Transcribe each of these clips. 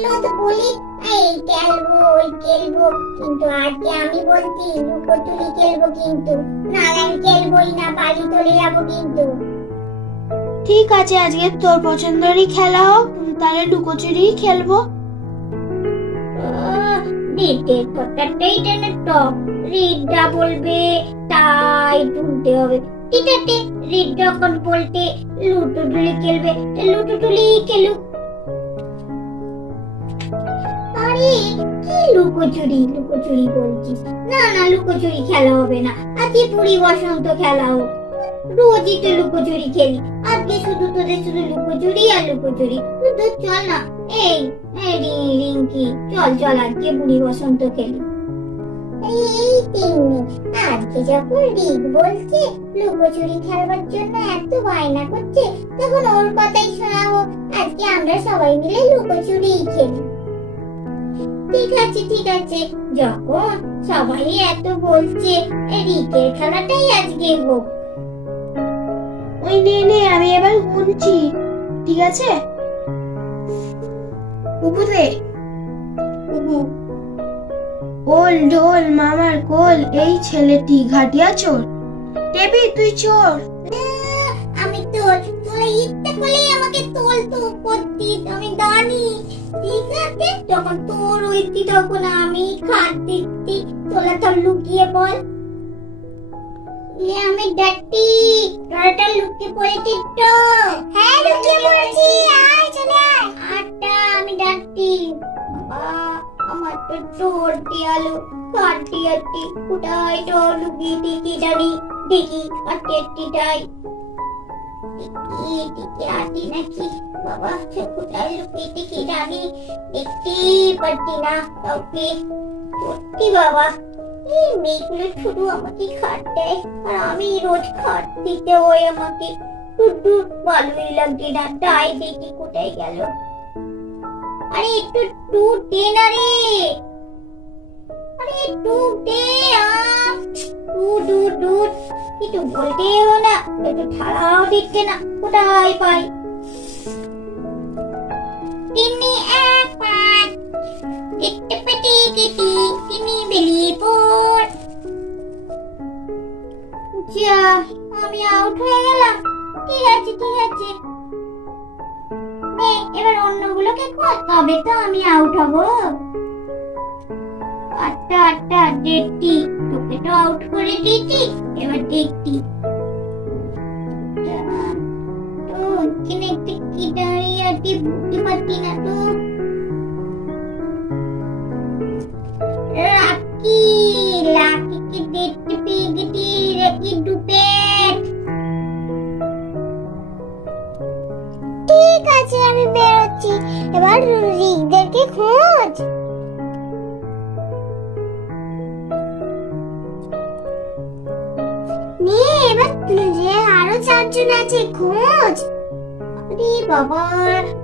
খেললেও তো বলি এই খেলবো ওই খেলবো, কিন্তু আজকে আমি বলছি লুকোচুরি খেলবো, কিন্তু নালে আমি খেলবোই না, বাড়ি চলে যাবো কিন্তু। ঠিক আছে, আজকে তোর পছন্দেরই খেলা হোক, তাহলে লুকোচুরি খেলবো। রিটের কথাটাই যেন টপ, রিডা বলবে তাই শুনতে হবে। ঠিক আছে, রিড যখন বলতে লুটোচুরি খেলবে, লুটোচুরি খেলুক। আরে কি লুকোচুরি লুকোচুরি বলছিস? না না, লুকোচুরি খেলা হবে না, আজকে পুরি বসন্ত খেলা হোক। রোজই তো লুকোচুরি খেলি, আজকে শুধু তোদের শুধু লুকোচুরি আর লুকোচুরি। তো চল না, এই রিঙ্কি চল চল, আজকে বুড়ি বসন্ত খেলি। এই তিন্নি, আজকে যখন রিক বলছে লুকোচুরি খেলবার জন্য এত বায়না করছে, তখন ওর কথাই শোনা হোক, আজকে আমরা সবাই মিলে লুকোচুরি খেলি। ঠিক আছে ঠিক আছে, যখন সবাই এত বলছে রিকের খেলাটাই আজকে হোক। ওই নে আমি এবার গুনছি, ঠিক আছে? উপরে ওল ঢোল মামার কোল, এই ছেলেটি ঘাটিয়া চোর। টেপি তুই চোর। আমি তোর, তোরা ইচ্ছা করলেই আমাকে তোল তো করতিস, আমি জানি। ঠিক আছে, যখন তোর হইতি তখন আমি খাট দিচ্ছি, তোরা তো লুকিয়ে বল। আমি ডাকতি, তোরাটা লুকিয়ে পড়েছিস তো? হ্যাঁ লুকিয়ে পড়েছি, আয় চলে আয়। আটা আমি ডাকতি, আমার তো চোর দিয়ালো কাটিয়াটি, কোথায় তো লুকিয়ে দেখি জানি, দেখি কাটিয়াটি যাই, দেখি আটি নাকি বাবা, সে কোথায় লুকিয়ে দেখি জানি, দেখতে পারছি না কাউকে। সত্যি বাবা, এই মেয়েগুলো শুধু আমাকে খাট দেয়, আর আমি রোজ খাট দিতে হয় আমাকে। শুধু ভালোই লাগছে না, তাই দেখি কোথায় গেল। আরে একটু দুধ দে না রে, আরে দুধ দে, দুধ কিছু বলতেও না, একটু ঠাড়াও দিচ্ছে না, কোথায় পাই? তিনি এক পাঁচ একটু পেটি কেটি, তিনি বেরিয়ে পড়। যা, আমি আউট হয়ে গেলাম। ঠিক আছে ঠিক আছে, এবার অন্যগুলোকে খোঁজ, তবে তো আমি আউট হব। আটটা দেখতি, তোকে তো আউট করে দিয়েছি, এবার দেখতি তো এখানে একটু কি দাঁড়িয়ে আছি, বুঝতে পারছি না তো। লাকিকে দেখতে পেয়ে গেছি, রাকি ডুপেট। ঠিক আছে, আমি বেরোচ্ছি, এবার রিকদেরকে খোঁজ। নে এবার যে আরো চারজন আছে খোঁজ। আরে বাবা,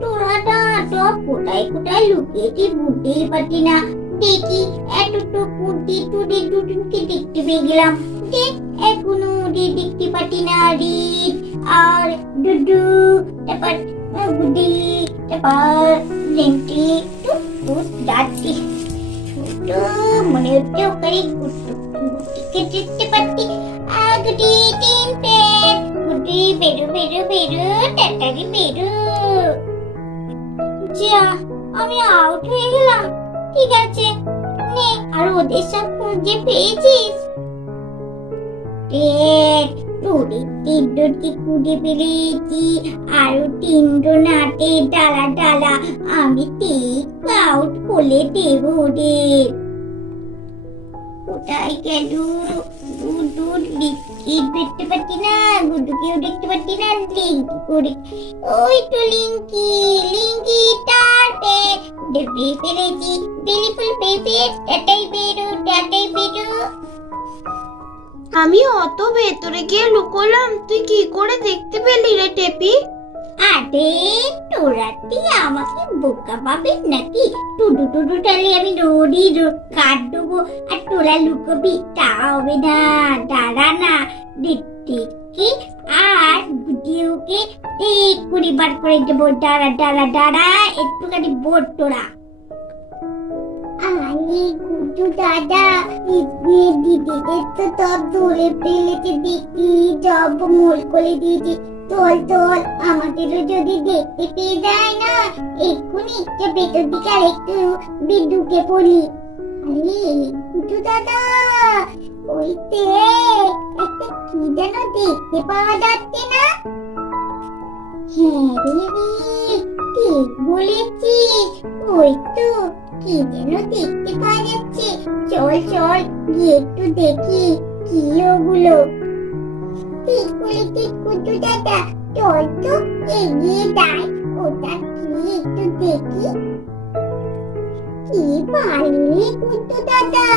তোরাটা তো কোথায় কোথায় লুকিয়েছি বুঝতেই পারছি না। দেখি এতটুকু দুজনকে দেখতে পেয়ে গেলাম, এখনো দেখতে পাচ্ছি না। রিক আর ডুডু, তারপর গুডি, তারপর রিঙ্কি যাচ্ছি। মনে হচ্ছে ওখানে গুটিকে দেখতে পাচ্ছি। গুডি তিনটে, গুডি বেরো বেরো বেরো, তাড়াতাড়ি বেরো। যা, আমি আউট হয়ে গেলাম। ঠিক আছে, নে আর ওদের সব খুঁজে পেয়েছিস? তিনজনকে খুঁজে পেয়েছি, আরো তিনজন হাতে ডালা ডালা, আমি ঠিক আউট করে দেব ওদের। কোথায় গেল? দেখতে পাচ্ছি না, গুডুকেও দেখতে পাচ্ছি না। লিঙ্কি করে, ওই তো লিঙ্কি টার্গেট দেখতে পেরেছি। বিলিফুল বেবি, টাটাই বেরো। আমি অত ভেতরে গিয়ে লুকোলাম, তুই কি করে দেখতে পেলি রে টেপি? আরে তোরা কি আমাকে বোকা পাবি নাকি? টুডু টালে আমি রোডই কাট দেবো, আর তোরা লুকোবি তা হবে না। দাঁড়া না, দেখতে আর গুটিওকে ঠিক করে বার করে দেবো। দাঁড়া একটুখানি বোর্ড তোরা। আরে গুড্ডু দাদা, দিদিদের তো সব ধরে ফেলেছে দেখি, সব মোল করে দিয়েছে। চল চল, আমাদেরও যদি দেখতে পেয়ে যায় না, এক্ষুনি যে ভেতর দিকে আর একটু ঢুকে পড়ি। আরে গুড্ডু দাদা, ওইতে একটা কি যেন দেখতে পাওয়া যাচ্ছে না? হ্যাঁ রে, ঠিক বলেছিস, ওই তো কি যেন দেখতে পাওয়া যাচ্ছে। চল চল, গিয়ে একটু দেখি কি ওগুলো। ঠিক বলেছিস গুড্ডু দাদা, চল তো এগিয়ে যাই, ওটা কি একটু দেখি। কি বালি গুড্ডু দাদা,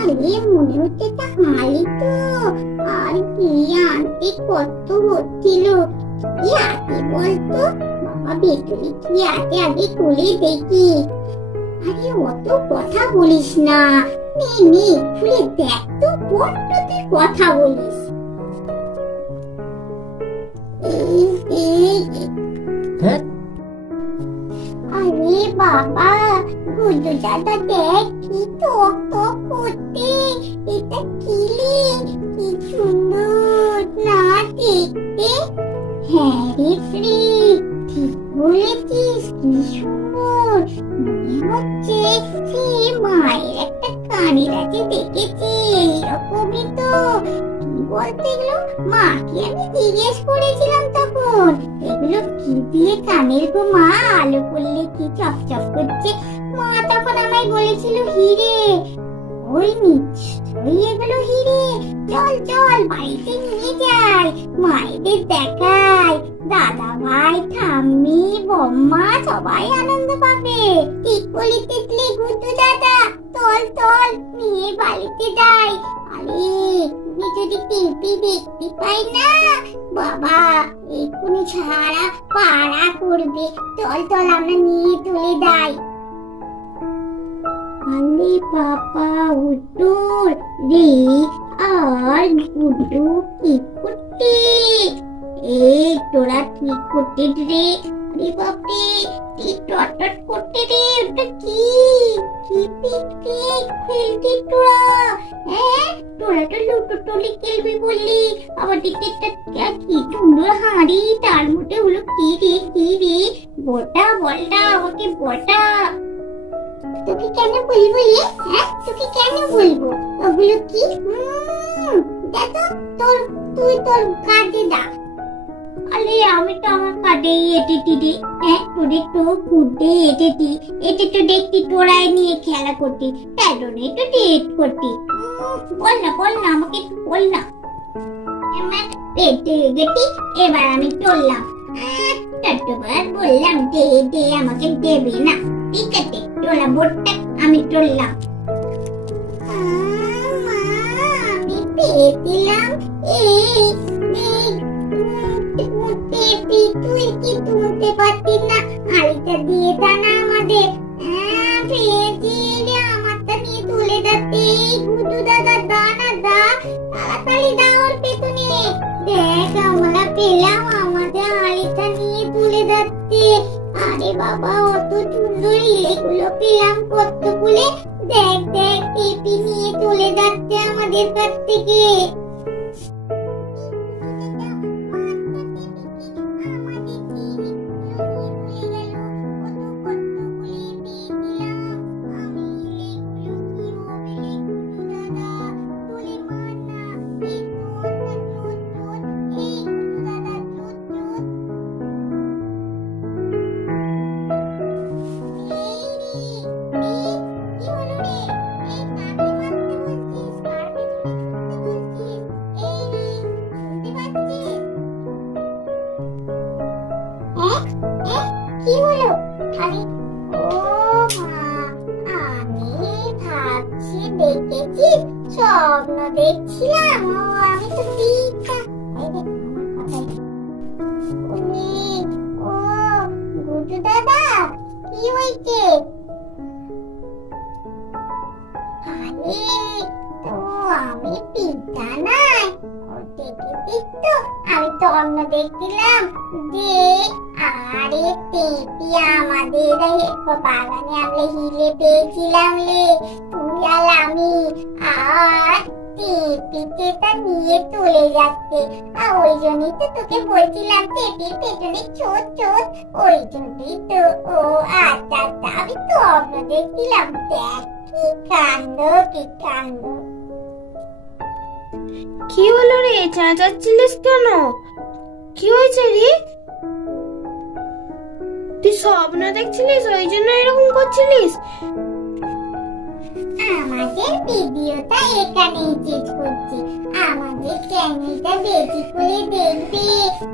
আরে মনে হচ্ছে একটা হালি তো, আর কি আনতে কত হচ্ছিল। কি আছে বলতো? বাবা ভেতরে কি আছে আগে খুলে দেখি। আরে অত কথা বলিস না, নে খুলে দেখ তো, বড্ড তুই কথা বলিস। আরে বাবা, গুড্ডু দাদা দেখ কি টক টক করতে, এটা কিলি, কি সুন্দর না দেখতে। হ্যাঁ রে শ্রী, ঠিক বলেছিস, কি সুন্দর। মনে হচ্ছে সে মায়ের একটা কানের আছে দেখেছি, এইরকমই তো। কি বলতে এগুলো? মাকে আমি জিজ্ঞেস করেছিলাম তখন, এগুলো কি দিয়ে কানের গো মা, আলো করলে কি চকচক করছে। মা তখন আমায় বলেছিল হিরে। ওই নিশ্চয়ই এগুলো হিরে। চল চল, বাড়িতে নিয়ে যাই, মায়েদের দেখাই, দাদা ভাই ঠাম্মি বম্মা সবাই আনন্দ পাবে। ঠিক বলেছিস গুড্ডু দাদা, চল চল নিয়ে বাড়িতে যাই। আরে তুমি যদি টিপি দেখতে পাই না, বাবা এক্ষুনি ছাড়া পাড়া করবে। চল চল, আমরা নিয়ে চলে যাই। আরে বাবা, উত্তর রে আর গুড্ডু কি করতে? তোরা কি করতে রে? আরে বাপরে, কি টট করতে রে? ওটা কি খেলতি তোরা? হ্যাঁ, তোরা তো লুটোটুলি খেলবি বললি, আবার দেখতে একটা কি সুন্দর হাঁড়ি, তার মধ্যে হলো কি রে? বটা বলটা, আমাকে বটা। তোকে কেন বলবো রে? হ্যাঁ, তোকে কেন বলবো? ওগুলো কি? দেখো তোর, তুই তোর কাঁদে দা। আরে আমি তো আমার কাঁদে এটেটি রে। হ্যাঁ, তোদের তো ফুটে এটে তো দেখতি তোরাই নিয়ে খেলা করতি, তাই জন্য একটু ডেট করতি। বল না আমাকে বল না। পেটে গেটি, এবার আমি চললাম। ততবার বললাম দে আমাকে দেবে না। ঠিক আছে, তোলা বোটটা, আমি চললাম। আমি পেয়ে দিলাম। তুই কি তুলতে পারতিস না? হাড়িটা দিয়ে দা না আমাদের। আমারটা নিয়ে তুলে যাচ্ছে। গুড্ডু দাদা দা না, দা তাড়াতাড়ি দা, ওর পেছনে দেখ, আমরা পেলাম, আমাদের হাড়িটা নিয়ে তুলে যাচ্ছে। আরে বাবা, অত সুন্দর ইলেগুলো পেলাম কতগুলো। দেখ টিপি নিয়ে চলে যাচ্ছে আমাদের কাছ থেকে। কি হলো? আরে ও মা, আমি ভাবছি দেখেছি, স্বপ্ন দেখছিলাম। আমি তো গুড্ডু দাদা, কি হয়েছে? আরে তো আমি পিতা নাই, দেখেছিস তো, আমি তো অন্য দেখছিলাম যে আরে পেপি, আমাদের বাগানে আমরা হিলে পেয়েছিলাম রে, তুই আর আমি। আর পেপিকে তা নিয়ে চলে যাচ্ছে, আর ওই জন্যই তো তোকে বলছিলাম পেপির পেছনে চোট চোট, ওই জন্যই তো। ও আচ্ছা আচ্ছা, আমি তো অন্য দেখছিলাম। দেখ কি কাণ্ড, কি কাণ্ড। কি হলো রে, চেঁচাচ্ছিলিস কেন? কি হয়েছে রে? তুই স্বপ্ন দেখছিলিস ওই জন্য এরকম করছিলিস? আমাদের ভিডিওটা এখানেই শেষ করছি। আমাদের চ্যানেলটা বেশি করে দেখবে,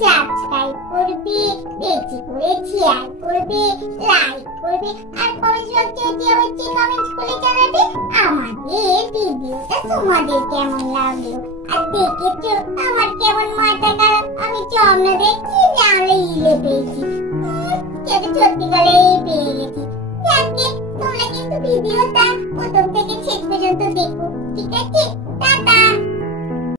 সাবস্ক্রাইব করবে, বেশি করে শেয়ার করবে, লাইক করবে, আর কমেন্ট বক্সে অবশ্যই কমেন্ট করে জানাবে আমাদের ভিডিওটা তোমাদের কেমন লাগলো। আর দেখেছো আমার কেমন মাথা খারাপ, আমি স্বপ্ন দেখছি যে আমরা ইলে পেয়েছি, সত্যি করে পেয়ে গেছি। যাকে তোমরা কিন্তু ভিডিওটা প্রথম থেকে শেষ পর্যন্ত দেখো, ঠিক আছে?